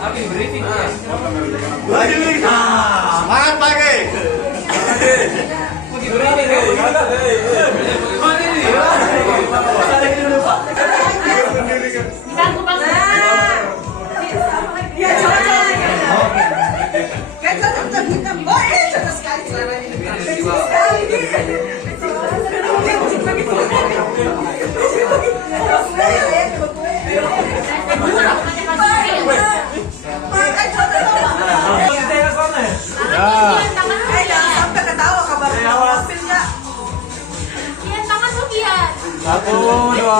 Abi briefing ya. Lagi nih. Semangat pagi. Pergi briefing ya. Mana ini? Satu bang. Ya jalan-jalan. Kan tetap hitam. Oh, cerdas sekali celananya. Sekali nih. Sampai ketawa kabar mobilnya. Kian tangan lu Kian. 1, 2.